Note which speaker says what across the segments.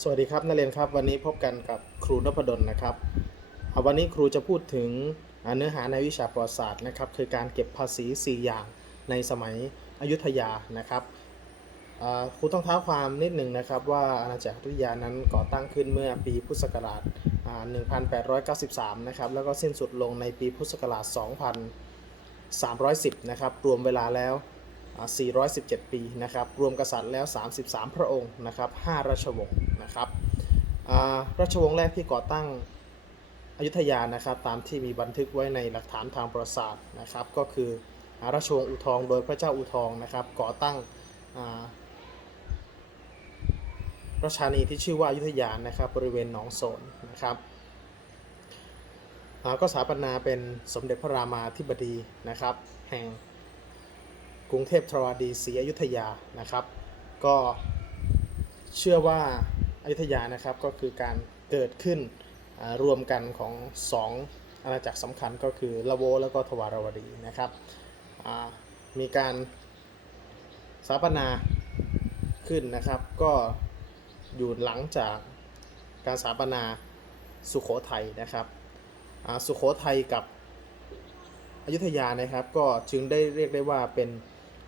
Speaker 1: สวัสดีครับนักเรียนครับ วันนี้พบกันกับครูนพดลนะครับอ่าวันนี้ครูจะพูดถึงเนื้อหาในวิชาประวัติศาสตร์นะครับ คือการเก็บภาษี 4 อย่างในสมัยอยุธยานะครับครูต้องเท้าความนิดหนึ่งนะครับ ว่าอาณาจักรอยุธยานั้นก่อตั้งขึ้นเมื่อปีพุทธศักราชอ่า1893 นะครับ แล้วก็สิ้นสุดลงในปีพุทธศักราช 2310 นะครับ รวมเวลาแล้ว 417 ปีนะครับรวมกษัตริย์แล้ว 33 พระองค์นะครับ5ราชวงศ์นะครับราชวงศ์แรกที่ก่อตั้งอยุธยานะครับตามที่มีบันทึกไว้ในหลักฐานทางประวัติศาสตร์นะครับก็คือราชวงศ์อู่ทองโดยพระเจ้าอู่ทองนะครับก่อตั้งราชานีที่ชื่อว่าอยุธยานะครับบริเวณหนองโสนนะครับก็สถาปนาเป็นสมเด็จพระรามาธิบดีนะครับแห่ง กรุงเทพธรวดีศรีอยุธยานะครับ ก็เชื่อว่าอยุธยานะครับก็คือการเกิดขึ้นรวมกันของสองอาณาจักรสำคัญก็คือละโวแล้วก็ทวารวดีนะครับมีการสถาปนาขึ้นนะครับ ก็อยู่หลังจากการสถาปนาสุขโขทัยนะครับสุขโขทัยกับอยุธยานะครับ ก็จึงได้เรียกได้ว่าเป็น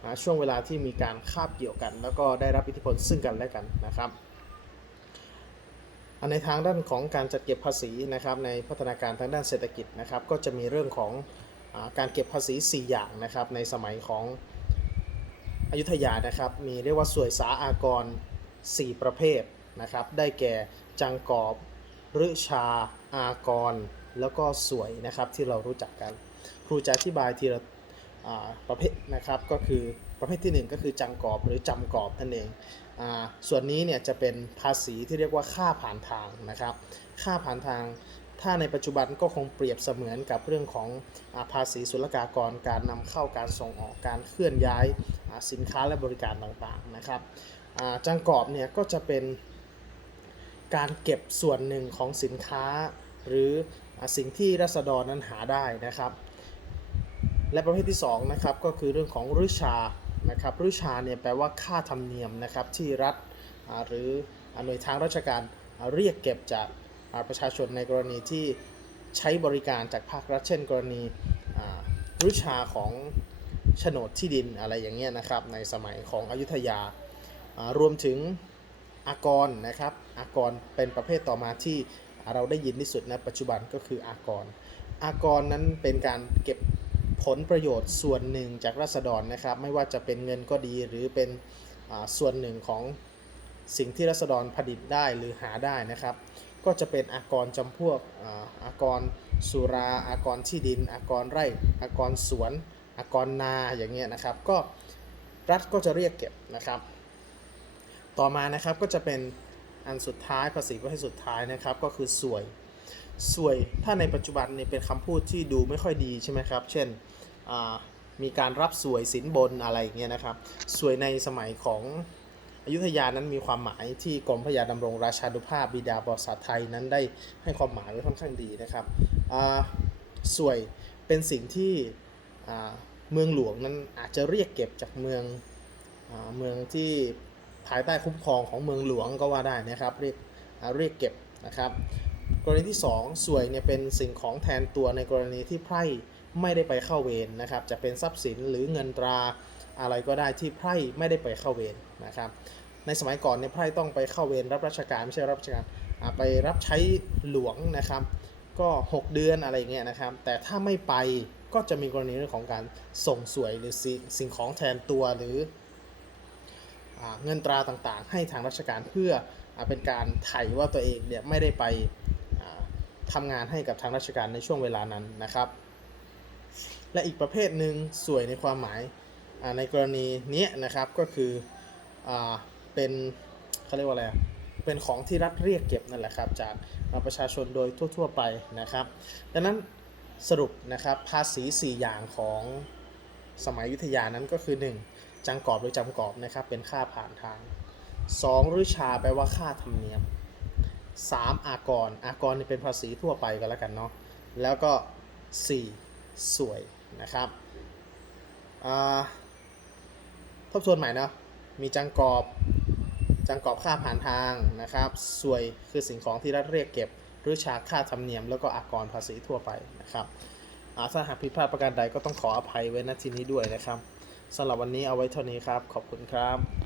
Speaker 1: าช่วงเวลาที่มีการคาบเกี่ยวกัน แล้วก็ได้รับอิทธิพลซึ่งกันและกันนะครับในทางด้านของการจัดเก็บภาษีนะครับในพัฒนาการทางด้านเศรษฐกิจนะครับก็จะมีเรื่องของอการเก็บภาษี 4 อย่างนะครับในสมัยของอยุธยานะครับมีเรียกว่าสวยสาอากร 4 ประเภทนะครับได้แก่จังกอบฤชาอากร แล้วก็สวยนะครับที่เรารู้จักกัน ครูจะอธิบายทีละ ประเภทนะครับก็คือประเภทที่ 1 ก็คือจังกอบหรือจำกอบนั่นเองอส่วนนี้เนี่ยจะเป็นภาษีที่เรียกว่าค่าผ่านทางนะครับ ค่าผ่านทางถ้าในปัจจุบันก็คงเปรียบเสมือนกับเรื่องของอภาษีศุลกากร การนำเข้าการส่งออกการเคลื่อนย้ายสินค้าและบริการต่างๆนะครับจังกอบเนี่ยก็จะเป็นการเก็บส่วนหนึ่งของสินค้า หรืออสิ่งที่รัษฎรนั้นหาได้นะครับ และประเภทที่2นะครับก็คือเรื่องของริชานะครับริชาเนี่ยแปลว่าค่าธรรมเนียมนะครับที่รัฐหรืออ่าหน่วยทางราชการเรียกเก็บจากประชาชนในกรณีที่ใช้บริการจากภาครัฐเช่น กรณีริชาของโฉนดที่ดินอะไรอย่างเงี้ยนะครับในสมัยของอยุธยารวมถึงอากรนะครับอากรเป็นประเภทต่อมาที่เราได้ยินที่สุดในปัจจุบันก็คืออากร อากรนั้นเป็นการเก็บ ผลประโยชน์ส่วนหนึ่งจากราษฎรนะครับ ไม่ว่าจะเป็นเงินก็ดีหรือเป็นส่วนหนึ่งของสิ่งที่ราษฎรผลิตได้หรือหาได้นะครับ ก็จะเป็นอากรจำพวกอ่าอากรสุราอากรที่ดิน อากรไร่ อากรสวน อากรนาอย่างเงี้ยนะครับ ก็รัฐก็จะเรียกเก็บนะครับ ต่อมานะครับก็จะเป็นอันสุดท้ายภาษีประเภทสุดท้ายนะครับ ก็คือสวย สวยถ้าในปัจจุบันเนี่ยเป็นคำพูดที่ดูไม่ค่อยดีใช่ไหมครับ เช่นมีการรับสวยสินบนอะไรอย่างเงี้ยนะครับ สวยในสมัยของอยุธยานั้นมีความหมายที่กรมพระยาดำรงราชานุภาพบิดาบริษัทไทยนั้นได้ให้ความหมายไว้ค่อนข้างดีนะครับสวยเป็นสิ่งที่เมืองหลวงนั้นอาจจะเรียกเก็บจากเมืองอเมืองที่ภายใต้คุ้มครองของเมืองหลวงก็ว่าได้นะครับ เรียกเรียกเก็บนะครับ กรณีที่ 2 สวยเนี่ยเป็นสิ่งของแทนตัวในกรณีที่ไพร่ไม่ได้ไปเข้าเวรนะครับ จะเป็นทรัพย์สินหรือเงินตราอะไรก็ได้ที่ไพร่ไม่ได้ไปเข้าเวรนะครับ ในสมัยก่อนเนี่ยไพร่ต้องไปเข้าเวรรับราชการไม่ใช่รับราชการไปรับใช้หลวงนะครับ ก็ 6 เดือนอะไรเงี้ยนะครับ แต่ถ้าไม่ไปก็จะมีกรณีเรื่องของการส่งสวยหรือสิสิ่งของแทนตัวหรืออเงินตราต่างๆ ให้ทางราชการเพื่ออเป็นการไถ่ว่าตัวเองเนี่ยไม่ได้ไป อ่าทำงานให้กับทางราชการในช่วงเวลานั้นนะครับ และอีกประเภทหนึ่งสวยในความหมายในกรณีนี้นะครับก็คืออเป็นเขาเรียกว่าอะไรเป็นของที่รัฐเรียกเก็บนั่นแหละครับจากประชาชนโดยทั่ว ๆ ไปนะครับ ดังนั้นสรุปนะครับภาษี 4 อย่างของสมัยยุทธยานั้นก็คือ 1. จังกอบหรือจำกอบนะครับเป็นค่าผ่านทาง 2. ริชาแปลว่าค่าธรรมเนียม 3. อากรอากรนี่เป็นภาษีทั่วไปกันแล้วกันเนาะแล้วก็ 4. สวยนะครับทบทวนใหม่นะมีจังกอบจังกอบค่าผ่านทางนะครับสวยคือสิ่งของที่รัฐเรียกเก็บ หรือฉากค่าธรรมเนียม แล้วก็อากรภาษีทั่วไปนะครับถ้าหากผิดพลาดประการใดก็ต้องขออภัยไว้ณที่นี้ด้วยนะครับสำหรับวันนี้เอาไว้เท่านี้ครับ ขอบคุณครับ